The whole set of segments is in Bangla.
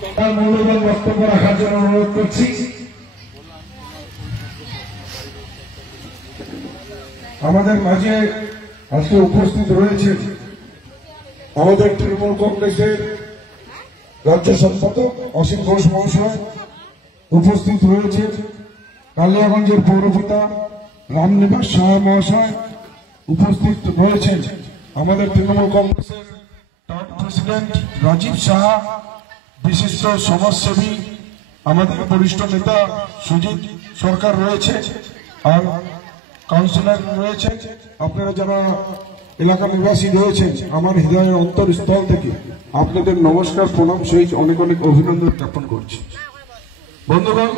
তার মূল্যবান বক্তব্য রাখার জন্য অনুরোধ করছি। আমাদের মাঝে আজকে উপস্থিত রয়েছে আমাদের তৃণমূল কংগ্রেসের রাজ্য সম্পাদক অসীম ঘোষ মহাশয়, উপস্থিত রয়েছে কালিয়াগঞ্জের পৌরপিতা রামনিবাস সাহা মহাশয়, উপস্থিত রয়েছেন আমাদের তৃণমূল কংগ্রেসের টাউন প্রেসিডেন্ট রাজীব সাহা, বিশিষ্ট সমাজসেবী আমাদের বরিষ্ঠ নেতা সুজিত সরকার রয়েছে, আর কাউন্সিলর রয়েছে। আপনারা যারা এলাকা নিবাসী রয়েছেন, আমার হৃদয়ের অন্তরস্থল থেকে আপনাদের নমস্কার, প্রণাম সহিত অনেক অনেক অভিনন্দন জ্ঞাপন করছি। বন্ধুগণ,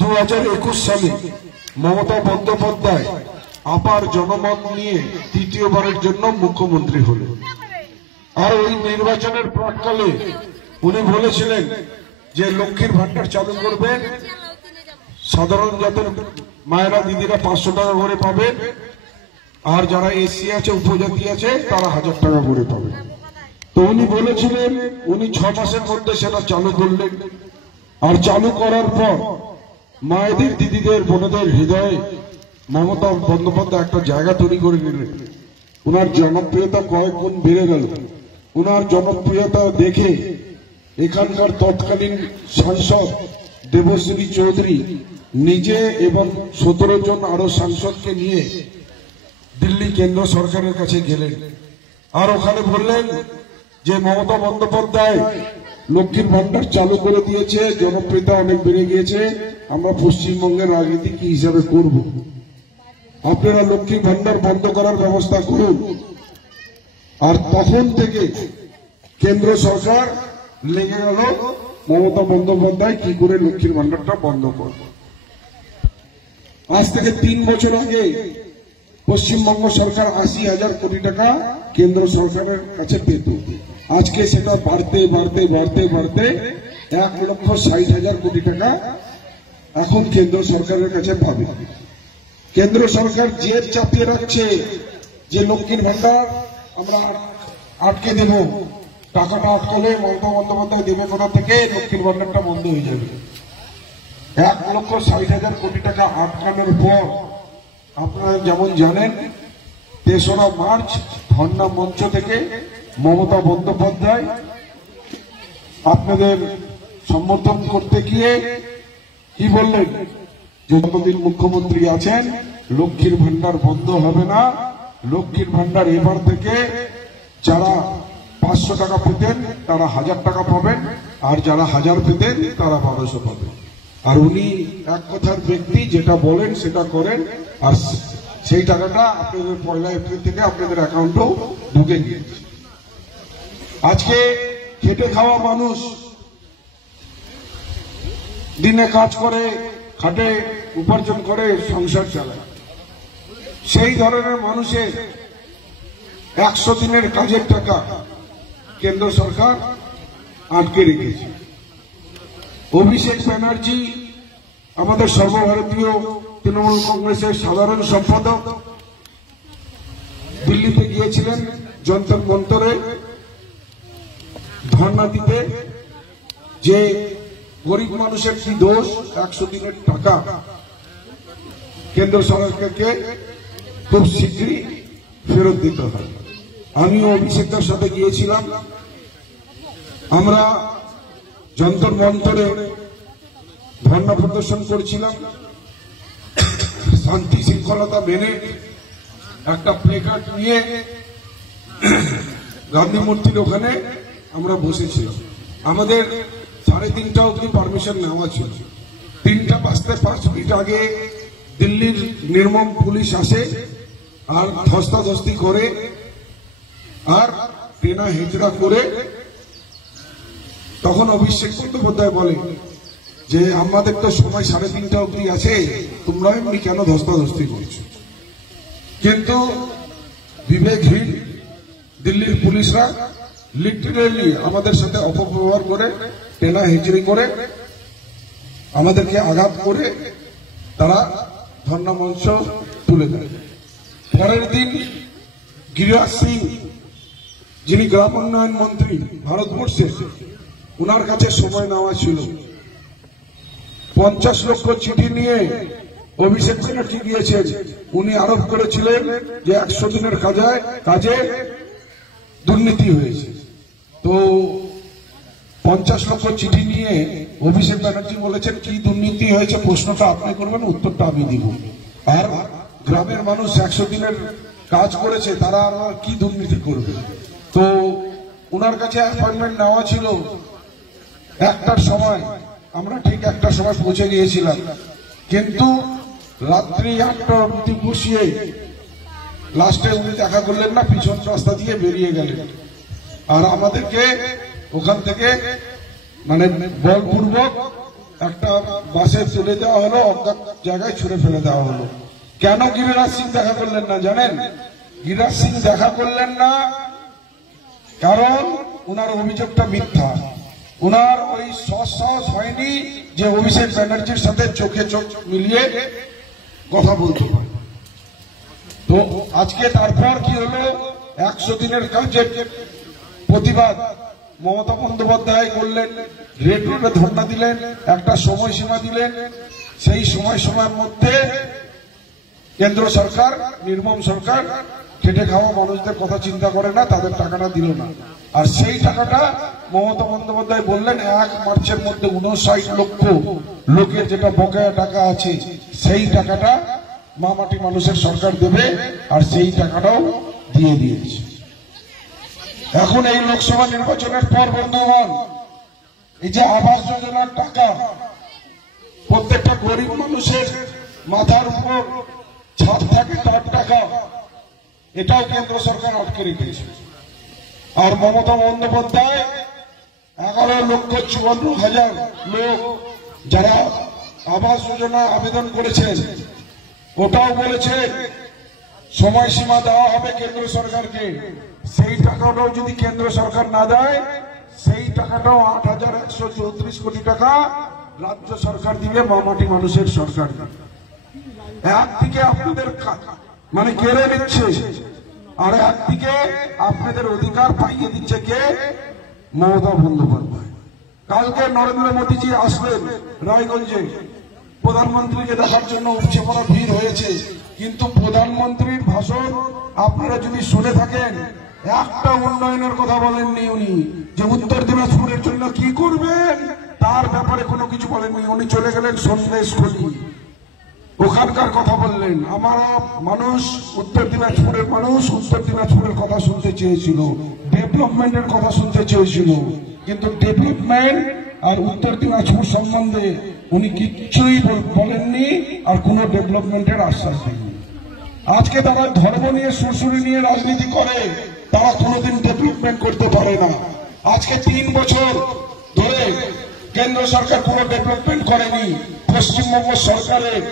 2021 সালে মমতা বন্দ্যোপাধ্যায় আপার জনমত নিয়ে তৃতীয়বারের জন্য মুখ্যমন্ত্রী হলেন। আর ওই নির্বাচনের প্রাক্কালে উনি বলেছিলেন যে লক্ষ্মীর ভান্ডার চালু করবেন, সাধারণ জাতের মায়েরা দিদিরা 500 টাকা করে পাবেন, আর যারা এসসি আছে উপজাতি আছে তারা 1000 টাকা করে পাবেন। তো উনি বলেছিলেন উনি 6 মাসের মধ্যে সেটা চালু করলেন। আর চালু করার পর মায়েদের দিদিদের বোনদের হৃদয়ে মমতা বন্দ্যোপাধ্যায় একটা জায়গা তৈরি করে নিলেন। উনার জনপ্রিয়তা কয়েক গুণ বেড়ে গেল। উনার জনপ্রিয়তা দেখে এখানকার তৎকালীন সাংসদ দেবশ্রী চৌধুরী নিজে এবং 17 জন আরো সাংসদকে নিয়ে দিল্লি কেন্দ্র সরকারের কাছে গেলেন। আর ওখানে বললেন যে মমতা বন্দ্যোপাধ্যায় লক্ষ্মীর ভান্ডার চালু করে দিয়েছে, জনপ্রিয়তা অনেক বেড়ে গিয়েছে, আমরা পশ্চিমবঙ্গের রাজনীতি কি হিসাবে করব, আপনারা লক্ষ্মীর ভান্ডার বন্ধ করার ব্যবস্থা করুন। আর তখন থেকে কেন্দ্র সরকার লেগে গেল মমতা বন্দ্যোপাধ্যায় কি করে লক্ষ্মীর ভান্ডারটা বন্ধ করবে। আজ থেকে 3 বছর আগে পশ্চিমবঙ্গ সরকার 80,000 কোটি টাকা কেন্দ্র সরকারের কাছে পেত। আজকে সেটা বাড়তে বাড়তে বাড়তে বাড়তে 1,60,000 কোটি টাকা এখন কেন্দ্র সরকারের কাছে পাবে। কেন্দ্র সরকার জেদ চাপিয়ে রাখছে যে লক্ষ্মীর ভান্ডার আমরা আটকে দেব, টাকাটা আটকালে মমতা বন্দ্যোপাধ্যায় দেবে কোথা থেকে, লক্ষ্মীর ভান্ডারটা বন্ধ হয়ে যাবে। 1,60,000 কোটি টাকা আটকানোর পর আপনারা যেমন জানেন 3রা মার্চ ধর্ণা মঞ্চ থেকে মমতা বন্দ্যোপাধ্যায় আপনাদের সমর্থন করতে গিয়ে কি বললেন, যতদিন মুখ্যমন্ত্রী আছেন লক্ষ্মীর ভান্ডার বন্ধ হবে না, লক্ষ্মীর ভান্ডার এবার থেকে যারা 500 টাকা পেতেন তারা 1000 টাকা পাবেন, আর যারা 1000 পেতেন তারা 1200 পাবেন। আর উনি এক কথার ব্যক্তি, যেটা বলেন সেটা করেন, আর সেই টাকাটা আপনাদের 1 এপ্রিল থেকে আপনাদের অ্যাকাউন্টেও ঢুকে গিয়েছে। আজকে খেটে খাওয়া মানুষ দিনে কাজ করে খাটে উপার্জন করে সংসার চালায়, সেই ধরনের মানুষের 100 দিনের কাজের টাকা কেন্দ্র সরকার আটকে রেখেছে। অভিষেক ব্যানার্জি আমাদের সর্বভারতীয় তৃণমূল কংগ্রেসের সাধারণ সম্পাদক দিল্লিতে গিয়েছিলেন যন্তর মন্তরে ধর্ণা দিতে, যে গরিব মানুষের কি দোষ, 100 দিনের টাকা কেন্দ্র সরকারকে খুব শীঘ্রই ফেরত দিতে হয়। আমিও অভিষেকের সাথে গিয়েছিলাম। আমরা যন্তর মন্তরে ধর্ণা প্রদর্শন করেছিলাম, শান্তি শৃঙ্খলতা মেনে একটা প্লেকার্ড নিয়ে গান্ধী মূর্তির ওখানে আমরা বসেছিলাম। আমাদের 3:30 অবধি পারমিশন নেওয়া ছিল। 3টা বাজতে 5 মিনিট আগে দিল্লির নির্মম পুলিশ আসে আর ধস্তাধস্তি করে আর টেনা হেঁচড়া করে। তখন অভিষেক বন্দ্যোপাধ্যায় বলে যে আমাদের তো সময় 3:30 অবধি আছে, তোমরা এমনি কেন ধস্তাধস্তি করছো। কিন্তু বিবেকহীন দিল্লির পুলিশরা লিটারেলি আমাদের সাথে অপব্যবহার করে, টেনা হেঁচড়ি করে, আমাদেরকে আঘাত করে তারা ধর্ণা মঞ্চ তুলে দেয়। পরের দিন গিরিরাজ সিং, যিনি গ্রাম উন্নয়ন মন্ত্রী ভারতবর্ষের, উনার কাছে সময় নেওয়া ছিল। 50 লক্ষ চিঠি নিয়ে অভিষেক ব্যানার্জি গিয়েছেন। উনি আরোপ করেছিলেন যে 100 দিনের কাজে দুর্নীতি হয়েছে। তো 50 লক্ষ চিঠি নিয়ে অভিষেক ব্যানার্জি বলেছেন কি দুর্নীতি হয়েছে, প্রশ্নটা আপনি করবেন, উত্তরটা আমি দিব। আর গ্রামের মানুষ 100 দিনের কাজ করেছে, তারা আর কি দুর্নীতি করবে। তো ওনার কাছে অ্যাপয়েন্টমেন্ট নেওয়া ছিল 1টার সময়। আমরা ঠিক 1টার সময় পৌঁছে গিয়েছিলাম, কিন্তু রাত্রি 8টা অবধি বসিয়ে লাস্টে উনি দেখা করলেন না, পিছন রাস্তা দিয়ে বেরিয়ে গেলেন। আর আমাদেরকে ওখান থেকে মানে বলপূর্বক একটা বাসে তুলে দেওয়া হলো, অজ্ঞাত জায়গায় ছুড়ে ফেলে দেওয়া হলো। কেন গিরিরাজ সিং দেখা করলেন না জানেন? গিরিরাজ সিং দেখা করলেন না কারণ ওনার অভিযোগটা মিথ্যা। ওনার ওই সাহস হয়নি যে অভিষেক ব্যানার্জির সাথে চোখে চোখ মিলিয়ে কথা বলতে পারে। তো আজকে তারপর কি হলো, 100 দিনের কাজের প্রতিবাদ মমতা বন্দ্যোপাধ্যায় করলেন, রেড রোডে ধর্ণা দিলেন, একটা সময়সীমা দিলেন। সেই সময়ের মধ্যে কেন্দ্র সরকার, নির্মম সরকার, খেটে খাওয়া মানুষদের কথা চিন্তা করে না, তাদের টাকাটা দিল না। আর সেই টাকাটা মমতা বন্দ্যোপাধ্যায় বললেন 1 মার্চের মধ্যে 59 লক্ষ লোকের যেটা বকেয়া টাকা আছে সেই টাকাটা মামাটি মানুষের সরকার দেবে, আর সেই টাকাটাও দিয়ে দিয়েছে। এখন এই লোকসভা নির্বাচনের পর বন্ধুগণ, এই যে আবাস যোজনার টাকা প্রত্যেকটা গরিব মানুষের মাথার উপর ছাদ থাকে তার টাকা, এটাও কেন্দ্র সরকার আটকে রেখেছে। আর মমতা বন্দ্যোপাধ্যায় 11,54,000 লোক যারা আবাস যোজনা আবেদন করেছেন, ওটাও বলেছে সময়সীমা দেওয়া হবে কেন্দ্র সরকারকে। সেই টাকাটাও যদি কেন্দ্র সরকার না দেয়, সেই টাকাটাও 8,134 কোটি টাকা রাজ্য সরকার দিবে, মামাটি মানুষের সরকার। একদিকে আপনাদের মানে কেড়ে নিচ্ছে, আর একদিকে আপনাদের অধিকার পাইয়ে দিচ্ছে কে? মমতা বন্দ্যোপাধ্যায়। কালকে নরেন্দ্র মোদীজি আসলেন রায়গঞ্জে, প্রধানমন্ত্রীকে দেখার জন্য উপচে পড়া ভিড় হয়েছে। কিন্তু প্রধানমন্ত্রীর ভাষণ আপনারা যদি শুনে থাকেন, একটা উন্নয়নের কথা বলেননি উনি, যে উত্তর দিনাজপুরের জন্য কি করবেন তার ব্যাপারে কোনো কিছু বলেননি। উনি চলে গেলেন সন্দেশখালী, ওখানকার কথা বললেন। আমার মানুষ, উত্তর দিনাজপুরের মানুষ উত্তর দিনাজপুরের কথা শুনতে চেয়েছিল, ডেভেলপমেন্টের কথা শুনতে চেয়েছিল। কিন্তু ডেভেলপমেন্ট আর উত্তর দিনাজপুর সম্বন্ধে উনি কিচ্ছুই বলেননি, আর কোনো ডেভেলপমেন্টের আশ্বাস দেননি। আজকে তারা ধর্ম নিয়ে, সুরসুরি নিয়ে রাজনীতি করে, তারা কোনোদিন ডেভেলপমেন্ট করতে পারে না। আজকে 3 বছর ধরে কেন্দ্র সরকার কোনো ডেভেলপমেন্ট করেনি। পশ্চিমবঙ্গ সরকারের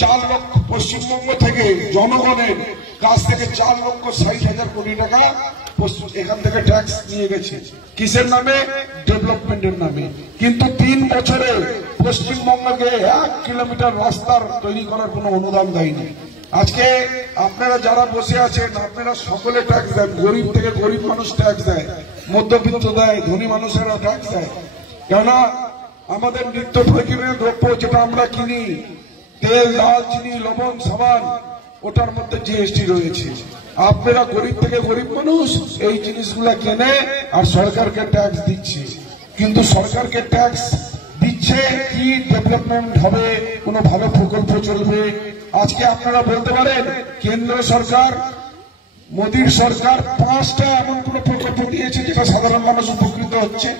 4 লক্ষ, পশ্চিমবঙ্গ থেকে জনগণের কাছ থেকে 4,60,000 কোটি টাকা এখান থেকে ট্যাক্স নিয়ে গেছে। কিসের নামে? ডেভেলপমেন্টের নামে। কিন্তু 3 বছরে পশ্চিমবঙ্গকে 1 কিলোমিটার রাস্তার তৈরি করার কোনো অনুদান দেয়নি। আজকে আপনারা যারা বসে আছেন, আপনারা সকলে ট্যাক্স দেন। গরিব থেকে গরিব মানুষ ট্যাক্স দেয়, মধ্যবিত্ত দেয়, ধনী মানুষেরা ট্যাক্স দেয়। কেননা আমাদের নিত্য প্রয়োজনীয় দ্রব্য যেটা আমরা কিনি, তেল, ডাল, চিনি, লবণ, সাবান, ওটার মধ্যে জিএসটি রয়েছে। আপনারা গরিব থেকে গরিব মানুষ এই জিনিসগুলা কেনে আর সরকারকে ট্যাক্স দিচ্ছে। কিন্তু সরকারকে ট্যাক্স দিচ্ছে কি ডেভেলপমেন্ট হবে, কোনো ভালো প্রকল্প চলবে? আজকে আপনারা বলতে পারেন কেন্দ্র সরকার, মোদীর সরকার 5টা এমন কোন প্রকল্প দিয়েছে যেটা সাধারণ মানুষ উপকৃত হচ্ছে?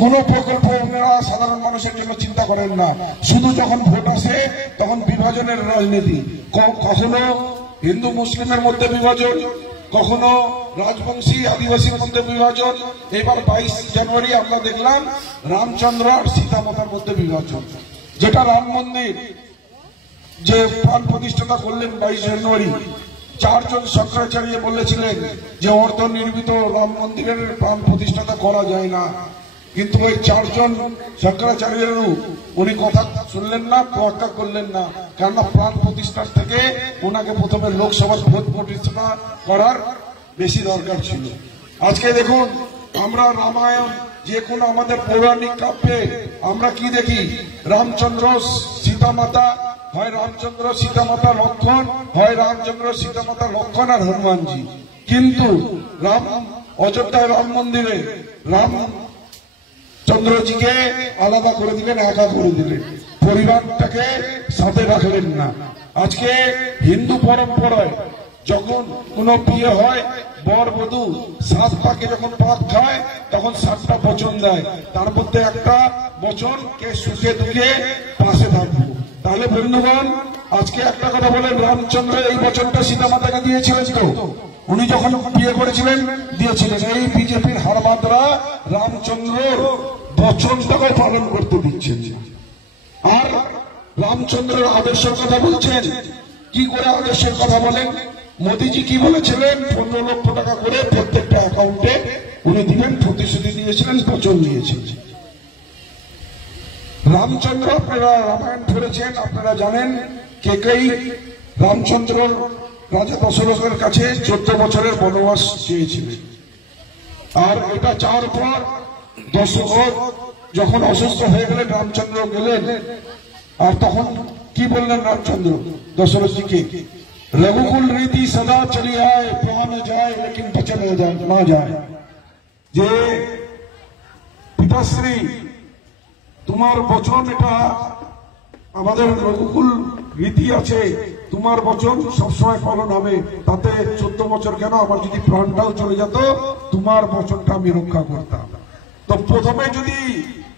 কোন প্রকল্প আপনারা সাধারণ মানুষের জন্য চিন্তা করেন না। শুধু যখন ভোট আসে তখন বিভাজনের রাজনীতি, কখনো হিন্দু মুসলিমের মধ্যে বিভাজন, কখনো রাজবংশী আদিবাসীর মধ্যে বিভাজন। এবার 22 জানুয়ারি আমরা দেখলাম রামচন্দ্র আর সীতা মাতার মধ্যে বিভাজন। যেটা রাম মন্দির যে প্রাণ প্রতিষ্ঠাতা করলেন 22 জানুয়ারি, 4 জন শঙ্করাচার্য বলেছিলেন যে অর্ধ নির্মিত রাম মন্দিরের প্রাণ প্রতিষ্ঠাতা করা যায় না। কিন্তু এই 4 জন শঙ্করাচার্যেরও উনি কথা শুনলেন না, তোয়াক্কা করলেন না। কেননা প্রাণ প্রতিষ্ঠার থেকে ওনাকে প্রথমে লোকসভার ভোট প্রতিষ্ঠা করার বেশি দরকার ছিল। আজকে দেখুন আমরা রামায়ণ যে কোনো আমাদের পৌরাণিক কাব্যে আমরা কি দেখি, রামচন্দ্র সীতামাতা, হয় রামচন্দ্র সীতামাতা লক্ষণ, হয় রামচন্দ্র সীতামাতা লক্ষণ আর হনুমানজি। কিন্তু রাম অযোধ্যায় রাম মন্দিরে রাম চন্দ্রজিকে আলাদা করে দিলেন, একা করে দিলেন, পরিবারটাকে সাথে রাখলেন না। আজকে হিন্দু পরম্পরায় যখন কোনো বিয়ে হয়, বর বধূ 7 পাকে যখন পাক খায় তখন 7টা বচন দেয়, তার মধ্যে একটা বচন কে সুখে দুঃখে পাশে থাকবো। তাহলে বন্ধুগণ, আজকে একটা কথা বলেন, রামচন্দ্র এই বচনটা সীতামাতাকে দিয়েছিলেন তো? উনি যখন বিয়ে করেছিলেন দিয়েছিলেন। এই বিজেপির হারমাদরা রামচন্দ্র বচনটাকে পালন করতে দিচ্ছেন আর রামচন্দ্রের আদর্শের কথা বলছেন। কি করে আদর্শের কথা বলেন? মোদীজি কি বলেছিলেন? 15 লক্ষ টাকা করে প্রত্যেকটা অ্যাকাউন্টে উনি দিবেন, প্রতিশ্রুতি দিয়েছিলেন, বচন দিয়েছিলেন। রামচন্দ্র, আপনারা রামায়ণ পড়েছেন, আপনারা জানেন কেকেই রামচন্দ্র রাজা দশরথের কাছে 14 বছরের বনবাস চেয়েছিলেন। আর এটা চাওয়ার পর দশরথ যখন অসুস্থ হয়ে গেলেন, রামচন্দ্র গেলেন, আর তখন কি বললেন রামচন্দ্র দশরথজিকে? রঘুকুল রীতি সদা চলি আয়, পাওয়া না যায় লেকিন বচা না যায়। যে পিতাশ্রী, তোমার বচন, এটা আমাদের রঘুকুল রীতি আছে, তোমার বচন সবসময় পালন হবে। তাতে 14 বছর কেন, আমার যদি প্রাণটাও চলে যেত, তোমার বচনটা আমি রক্ষা করতাম। তো প্রথমে যদি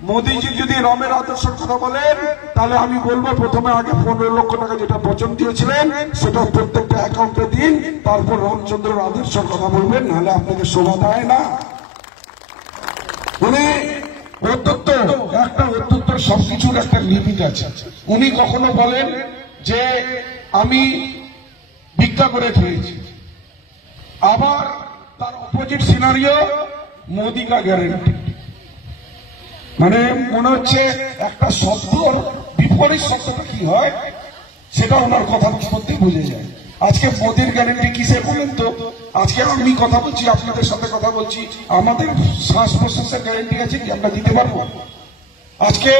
মোদীজি যদি রামের আদর্শের কথা বলেন, তাহলে আমি বলবো প্রথমে আগে 15 লক্ষ টাকা যেটা বচন দিয়েছিলেন সেটা প্রত্যেকটা অ্যাকাউন্টে দিন, তারপর রামচন্দ্রের আদর্শের কথা বলবেন, নাহলে আপনাকে শোভা দেয় না। উনি অত্যন্ত সবকিছুর একটা লিমিট আছে। উনি কখনো বলেন যে আমি ভিক্ষা করে খেয়েছি, আবার তার অপোজিট সিনারিও মোদি কা গ্যারেন্টি। মানে মনে হচ্ছে একটা শব্দ বিপরীত শব্দটা কি হয় সেটা ওনার কথার মধ্যে বুঝে যায়। আজকে মোদির গ্যারেন্টি কিসে বলেন তো? আজকে আমি কথা বলছি, আপনাদের সাথে কথা বলছি, আমাদের শ্বাস প্রশ্বাসের গ্যারেন্টি আছে কি আমরা দিতে পারবো? আজকে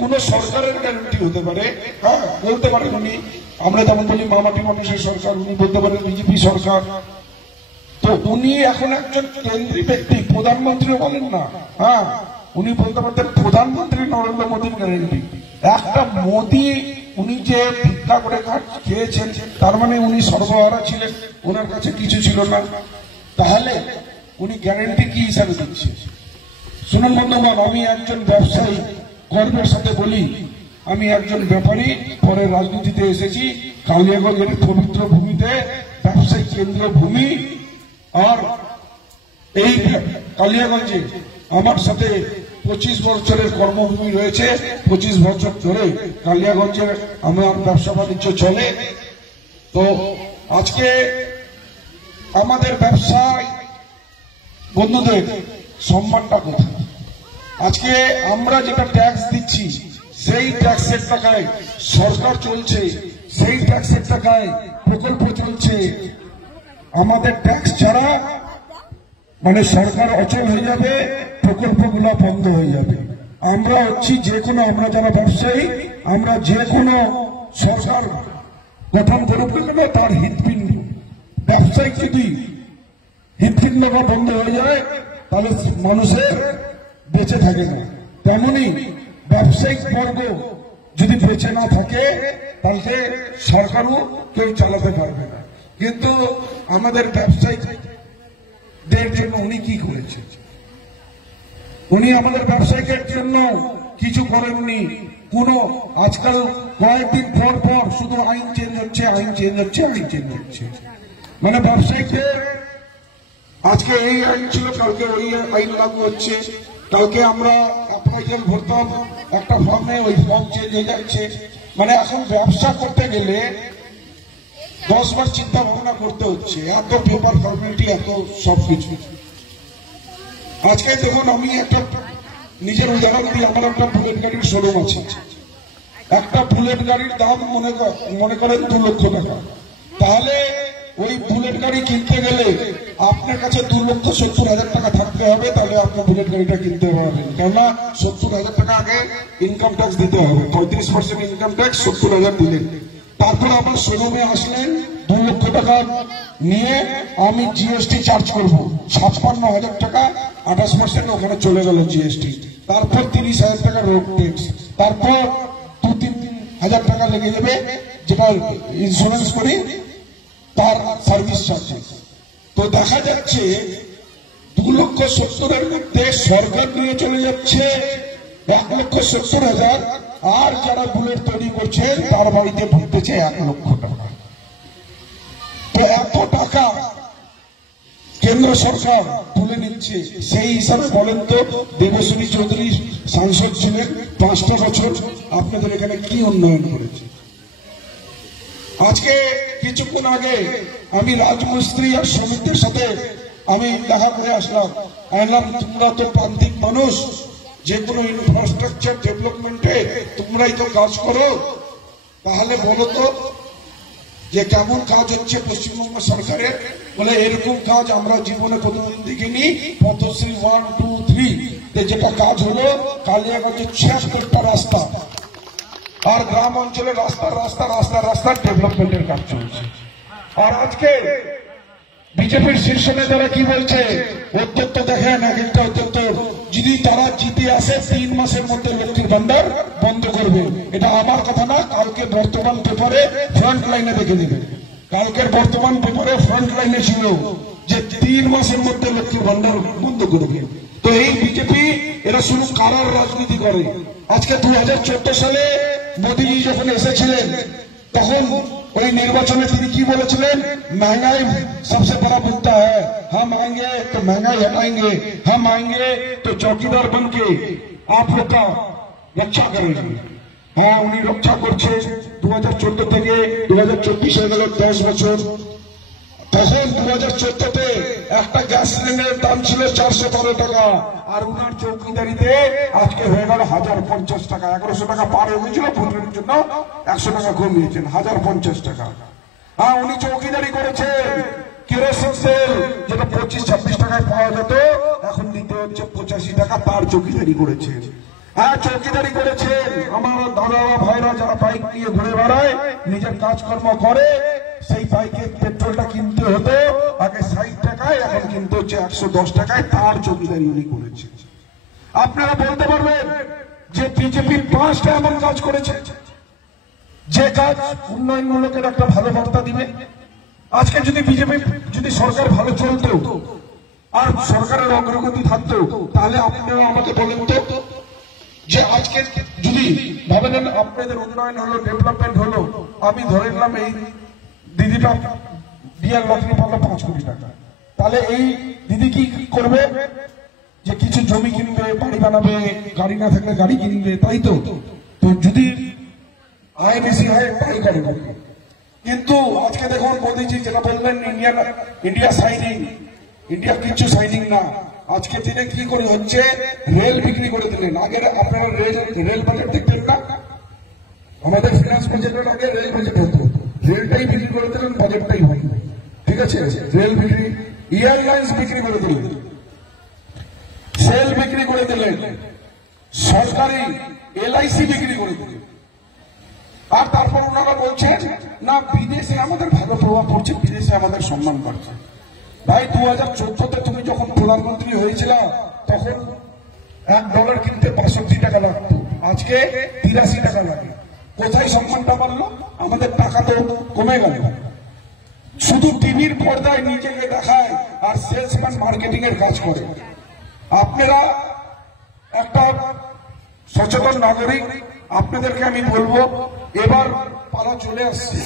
কোন সরকারের গ্যারেন্টি হতে পারে, হ্যাঁ বলতে পারেন উনি, আমরা যেমন বলি মামাটি মানুষের সরকার, উনি বলতে পারেন বিজেপি সরকার। তো উনি এখন একজন কেন্দ্রীয় ব্যক্তি, প্রধানমন্ত্রীও বলেন না, হ্যাঁ উনি বলতে পারতেন প্রধানমন্ত্রী নরেন্দ্র মোদীর গ্যারেন্টি। একটা মোদী উনি যে ভিক্ষা করে খেয়েছেন, তার মানে উনি সর্বহারা ছিলেন, ওনার কাছে কিছু ছিল না। তাহলে উনি গ্যারেন্টি কি হিসাবে দিচ্ছে? শুনুন বন্ধুগণ, আমি একজন ব্যবসায়ী, গর্বের সাথে বলি আমি একজন ব্যাপারী, পরে রাজনীতিতে এসেছি। কালিয়াগঞ্জের পবিত্র ভূমিতে ব্যবসায়িক কেন্দ্র ভূমি, আর এই কালিয়াগঞ্জে আমার সাথে 25 বছরের কর্মভূমি রয়েছে। 25 বছর ধরে কালিয়াগঞ্জের আমার ব্যবসা বাণিজ্য চলে। তো আজকে আমাদের ব্যবসায় বন্ধুদের সম্মানটা কোথায়? আজকে আমরা যেটা ট্যাক্স দিচ্ছি সেই ট্যাক্সের টাকায় সরকার চলছে, সেই ট্যাক্সের টাকায় প্রকল্প চলছে। আমাদের ট্যাক্স ছাড়া মানে সরকার অচল হয়ে যাবে, প্রকল্পগুলো বন্ধ হয়ে যাবে। আমরা হচ্ছি যে কোনো, আমরা যারা ব্যবসায়ী, আমরা যে কোনো সরকার গঠন করুক না তার হৃৎপিণ্ড, ব্যবসায়িক যদি হৃৎপিণ্ডটা বন্ধ হয়ে যায় তাহলে মানুষের বেঁচে থাকে না। তেমনি ব্যবসায়িক বর্গ যদি বেঁচে না থাকে তাহলে সরকারও কেউ চালাতে পারবে না। কিন্তু আমাদের ব্যবসায়ীদের জন্য উনি কি করেছেন? উনি আমাদের ব্যবসায়ীদের জন্য কিছু করেননি। কোন আজকাল কয়েকদিন পর পর শুধু আইন চেঞ্জ হচ্ছে, আইন চেঞ্জ হচ্ছে, আইন চেঞ্জ হচ্ছে। মানে ব্যবসায়ীদের আজকে এই আইন ছিল, কালকে ওই আইন লাগু হচ্ছে। কালকে আমরা অ্যাপ্লাইকেল ভরতাম একটা ফর্মে, ওই ফর্ম চেঞ্জ হয়ে যাচ্ছে। মানে এখন ব্যবসা করতে গেলে 10 বার চিন্তা ভাবনা করতে হচ্ছে, এত পেপার ফর্মালিটি, এত সবকিছু। আজকে দেখুন, আমি একটা নিজের উদাহরণ দিই। আমার একটা বুলেট গাড়ির শোরুম আছে। একটা বুলেট গাড়ির দাম মনে করেন 2 লক্ষ টাকা। তাহলে ওই বুলেট গাড়ি কিনতে গেলে আপনার কাছে 2,70,000 টাকা থাকতে হবে, তাহলে আপনি বুলেট গাড়িটা কিনতে পারবেন। কেননা 70,000 টাকা আগে ইনকাম ট্যাক্স দিতে হবে, 35% ইনকাম ট্যাক্স, 70,000 দিলেন। তারপরে আমার শোরুমে আসলেন, 2 লক্ষ টাকা নিয়ে আমি জিএসটি চার্জ করবো 56,000 টাকা, 28% ওখানে চলে গেল জিএসটি। তারপর 30,000 টাকা রোড ট্যাক্স, তারপর 2-3,000 টাকা লেগে যাবে যেটা ইন্স্যুরেন্স করি, তার সার্ভিস চার্জেস। তো দেখা যাচ্ছে 2,70,000 মধ্যে সরকার নিয়ে চলে যাচ্ছে 1,70,000, আর যারা বুলেট তৈরি করছে তার বাড়িতে ঢুকতেছে 1 লক্ষ টাকা। তো এত টাকা কেন্দ্র সরকার তুলে নিচ্ছে, সেই হিসাবে বলেন তো দেবশ্রী চৌধুরী সাংসদ ছিলেন 5টা বছর, আপনাদের এখানে কি উন্নয়ন করেছে? আজকে কিছুক্ষণ আগে আমি রাজমিস্ত্রি আর শ্রমিকদের সাথে আমি দেখা করে আসলাম। তোমরা তো প্রান্তিক মানুষ, যে কোনো ইনফ্রাস্ট্রাকচার ডেভেলপমেন্টে তোমরাই তো কাজ করো, তাহলে বলো তো যে কেমন কাজ হচ্ছে পশ্চিমবঙ্গ সরকারের। বলে এরকম কাজ আমরা জীবনে কোনোদিন দেখিনি। পথশ্রী 1, 2, 3 যেটা কাজ হলো, কালিয়াগঞ্জে 76টা রাস্তা, আর গ্রাম অঞ্চলে রাস্তা ডেভেলপমেন্টের কাজ চলছে। আর আজকে বিজেপির শীর্ষ নেতারা কি বলছে, অত্যন্ত দেখেন এক একটা অত্যন্ত, যদি তারা জিতে আসে 3 মাসের মধ্যে লক্ষ্মীর ভান্ডার বন্ধ করবে। এটা আমার কথা না, কালকে বর্তমান পেপারে ফ্রন্ট লাইনে দেখে নেবে। কালকের বর্তমান পেপারে ফ্রন্ট লাইনে ছিল যে 3 মাসের মধ্যে লক্ষ্মীর ভান্ডার বন্ধ করবে। তো এই বিজেপি এরা শুধু কারার রাজনীতি করে। আজকে 2014 সালে মোদীজি যখন এসেছিলেন, তখন ওই নির্বাচনে তিনি কি বলেছিলেন, महंगाई सबसे बड़ा मुद्दा है, हम आएंगे तो महंगाई हटाएंगे, हम आएंगे तो चौकीदार बन के आप लोग का रक्षा करेंगे। হ্যাঁ, উনি রক্ষা করছে 2014 থেকে 2024 হয়ে গেল 10 বছর। তখন 2014-তে একটা গ্যাস সিলিন্ডারের দাম ছিল 412 টাকা, আর উনার চৌকিদারিতে আজকে হয়ে গেল 1050 টাকা। 1100 টাকা পার হয়ে গেছিল, ভোটের জন্য 100 টাকা কমিয়েছেন, 1050 টাকা। হ্যাঁ, উনি চৌকিদারি করেছেন। কেরোসিন তেল যেটা 25-26 টাকায় পাওয়া যেত, এখন দিতে হচ্ছে 85 টাকা, তার চৌকিদারি করেছেন। হ্যাঁ, চৌকিদারি করেছেন। আমার দাদা ভাইরা যারা বাইক নিয়ে ঘুরে বেড়ায়, নিজের কাজকর্ম করে, সেই বাইকে পেট্রোলটা কিনতে হতো আগে 60 টাকায়, এখন কিনতে হচ্ছে 110 টাকায়, তার চৌকিদারি উনি করেছেন। আপনারা বলতে পারবেন যে বিজেপি 5টা এমন কাজ করেছে যে কাজ উন্নয়নমূলকের একটা ভালো বার্তা দিবে। আজকে যদি বিজেপি, যদি সরকার ভালো চলতো আর সরকারের অগ্রগতি থাকতো, তাহলে আপনারা আমাকে বলেন তো যে আজকে যদি ভাবেন আপনাদের উন্নয়ন হলো, ডেভেলপমেন্ট হলো, আমি ধরে নিলাম এই দিদিটা বিয়ার লটারি পাবো 5 কোটি টাকা, তাহলে এই দিদি কি করবে, যে কিছু জমি কিনবে, বাড়ি বানাবে, গাড়ি না থাকলে গাড়ি কিনবে, তাই তো। তো যদি আয় বেশি হয় তাই করবে। কিন্তু আজকে দেখুন মোদীজি যেটা বললেন, ইন্ডিয়া সাইনিং, ইন্ডিয়া কিছু সাইনিং না। আজকে দিনে কি করে হচ্ছে, রেল বিক্রি করে দিলেন। আগে আপনারা রেল বাজেট দেখতেন না, আমাদের ফিনান্স বাজেটের আগে রেল বাজেট হতো, রেলটাই বিক্রি করে দিলেন, বাজেটটাই হয়। ঠিক আছে, রেল বিক্রি, এয়ারলাইন্স বিক্রি করে দিলেন, সেল বিক্রি করে দিলেন, সরকারি LIC বিক্রি করে দিলেন। আর তারপর ওনারা বলছেন না বিদেশে আমাদের ভালো প্রভাব পড়ছে, বিদেশে আমাদের সম্মান বাড়ছে। ভাই 2014-তে তুমি যখন প্রধানমন্ত্রী হয়েছিল, তখন $1 কিনতে 65 টাকা লাগতো, আজকে 83 টাকা লাগে। কোথায় সম্মানটা বাড়লো? আমাদের টাকা তো কমে গেল। শুধু টিভির পর্দায় নিজেকে দেখায় আর সেলসম্যান মার্কেটিং এর কাজ করে। আপনারা একটা সচেতন নাগরিক, আপনাদেরকে আমি বলবো, এবার পালা চলে আসছে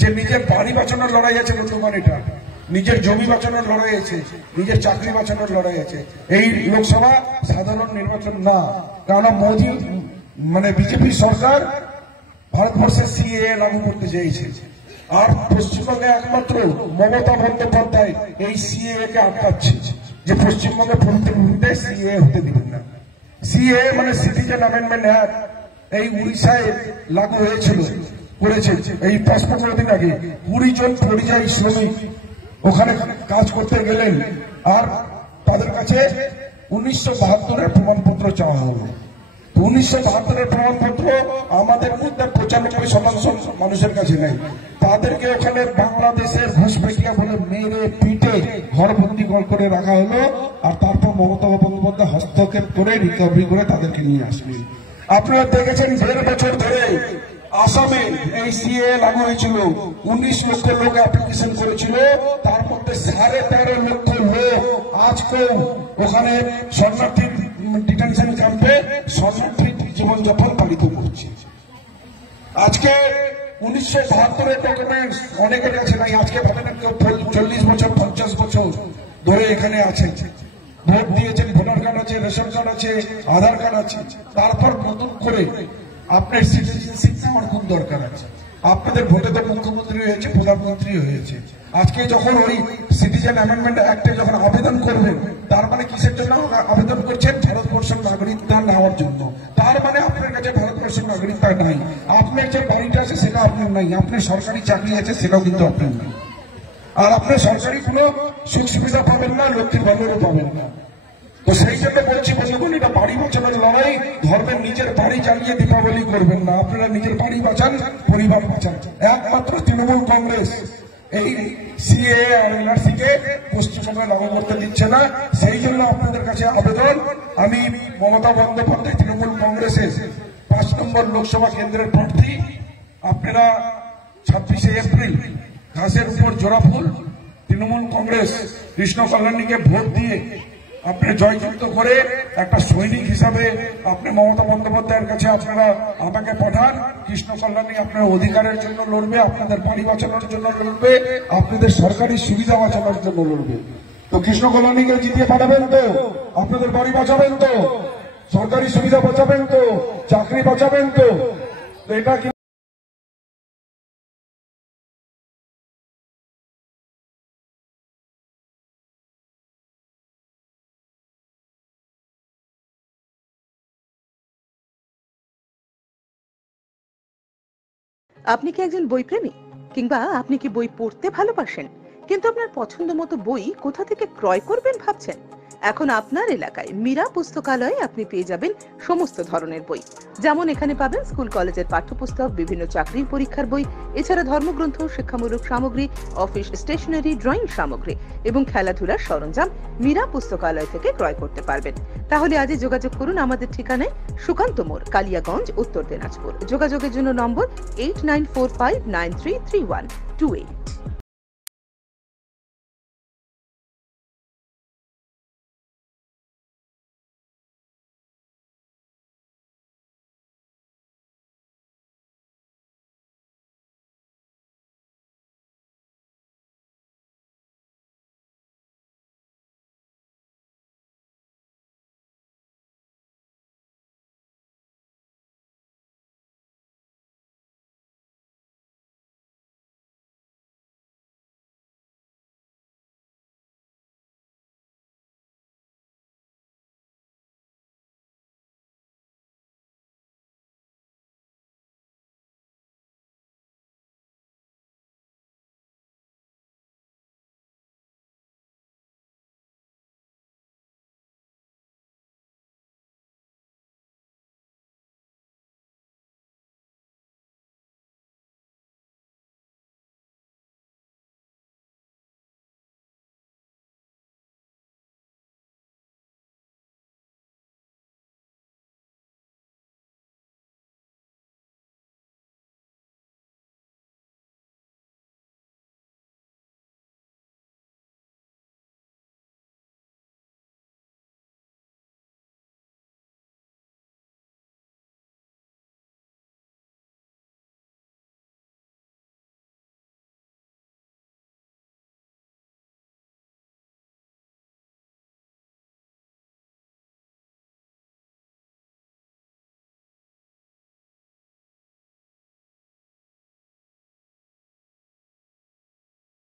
যে নিজের বাড়ি বাঁচানোর লড়াই আছে, বর্তমান এটা নিজের জমি বাঁচানোর লড়াই আছে, নিজের চাকরি বাঁচানোর লড়াই আছে। এই লোকসভা সাধারণ নির্বাচন না, কারণ মোদী মানে বিজেপি সরকার ভারতবর্ষের CAA লাগু করতে চেয়েছে, আর পশ্চিমবঙ্গে একমাত্র মমতা বন্দ্যোপাধ্যায় এই CAA কে আটকাচ্ছে, যে পশ্চিমবঙ্গে ভোটে CAA হতে দিবেন না। CAA মানে সিটিজেন অ্যামেন্ডমেন্ট অ্যাক্ট, এই উড়িষ্যায় লাগু হয়েছিল। করেছে। এই 10-15 দিন আগে 20 জন পরিযায়ী শ্রমিক ওখানে কাজ করতে গেলেন, আর তাদের কাছে 1972-এর প্রমাণপত্র চাওয়া হলো। 1972-এর প্রমাণপত্র আমাদের মধ্যে 95% মানুষের কাছে নেই। তাদেরকে ওখানে বাংলাদেশের ঘুষপেটিয়া বলে মেরে পিটে ঘরবন্দি করে রাখা হলো, আর তারপর মমতা বন্দ্যোপাধ্যায় হস্তক্ষেপ করে রিকভারি করে তাদেরকে নিয়ে আসলেন। আপনারা দেখেছেন 1.5 বছর ধরে আসামে এই সিএ লাগু হয়েছিল, 19 লক্ষ লোক অ্যাপ্লিকেশন করেছিল, তার মধ্যে 13.5 লক্ষ লোক আজকেও ওখানে শরণার্থী ডিটেনশন ক্যাম্পে শরণার্থী জীবনযাপন পালিত করছে। আজকে 1972-এর ডকুমেন্টস অনেকের কাছে নাই। আজকে ভাবেন কেউ 40 বছর 50 বছর ধরে এখানে আছে, ভোট দিয়েছেন, ভোটার কার্ড আছে, রেশন কার্ড আছে, আধার কার্ড আছে, তারপর নতুন করে আপনার সিটিজেনশিপ নেওয়ার কোন দরকার আছে? আপনাদের ভোটে তো মুখ্যমন্ত্রী হয়েছে, প্রধানমন্ত্রী হয়েছে। আজকে যখন ওই সিটিজেন অ্যামেন্ডমেন্ট অ্যাক্টে যখন আবেদন করবেন, তার মানে কিসের জন্য আবেদন করছেন? ভারতবর্ষের নাগরিকতা নেওয়ার জন্য। তার মানে আপনার কাছে ভারতবর্ষের নাগরিকতা নাই। আপনার যে বাড়িটা আছে সেটা আপনার নাই, আপনার সরকারি চাকরি আছে সেটাও কিন্তু আপনার নাই, আর আপনার সরকারি কোনো সুখ সুবিধা পাবেন না, লক্ষ্মীর ভাণ্ডারও পাবেন না। তো সেই জন্য বলছি বন্ধুগণ, এটা বাড়ি বাঁচানোর লড়াই। ধর্মের নিজের বাড়ি জ্বালিয়ে দীপাবলি করবেন না, আপনারা নিজের বাড়ি বাঁচান, পরিবার বাঁচান। একমাত্র তৃণমূল কংগ্রেস এই সিএ আর এনআরসি কে পশ্চিমবঙ্গে লাগু করতে দিচ্ছে না। সেই জন্য আপনাদের কাছে আবেদন, আমি মমতা বন্দ্যোপাধ্যায় তৃণমূল কংগ্রেসের 5 নম্বর লোকসভা কেন্দ্রের প্রার্থী, আপনারা 26শে এপ্রিল ঘাসের উপর জোড়া ফুল তৃণমূল কংগ্রেস কৃষ্ণ কল্যাণীকে ভোট দিয়ে আপনি জয়যুক্ত করে একটা সৈনিক হিসাবে আপনি মমতা বন্দ্যোপাধ্যায়ের কাছে আপনারা আমাকে পাঠান। কৃষ্ণ কল্যাণী আপনার অধিকারের জন্য লড়বে, আপনাদের বাড়ি বাঁচানোর জন্য লড়বে, আপনাদের সরকারি সুবিধা বাঁচানোর জন্য লড়বে। তো কৃষ্ণ কল্যাণীকে জিতিয়ে পাঠাবেন তো? আপনাদের বাড়ি বাঁচাবেন তো? সরকারি সুবিধা বাঁচাবেন তো? চাকরি বাঁচাবেন তো? এটা কি আপনি কি একজন বই প্রেমী, কিংবা আপনি কি বই পড়তে ভালোবাসেন, কিন্তু আপনার পছন্দ মতো বই কোথা থেকে ক্রয় করবেন ভাবছেন? এখন আপনার এলাকায় মীরা পুস্তকালয়ে আপনি পেয়ে যাবেন সমস্ত ধরনের বই। যেমন এখানে পাবেন স্কুল কলেজের পাঠ্যপুস্তক, বিভিন্ন চাকরির পরীক্ষার বই, এছাড়া ধর্মগ্রন্থ, শিক্ষামূলক সামগ্রী, অফিস স্টেশনারি, ড্রয়িং সামগ্রী এবং খেলাধুলার সরঞ্জাম মীরা পুস্তকালয় থেকে ক্রয় করতে পারবেন। তাহলে আজই যোগাযোগ করুন আমাদের ঠিকানায়, সুকান্ত মোড়, কালিয়াগঞ্জ, উত্তর দিনাজপুর। যোগাযোগের জন্য নম্বর 8945933128।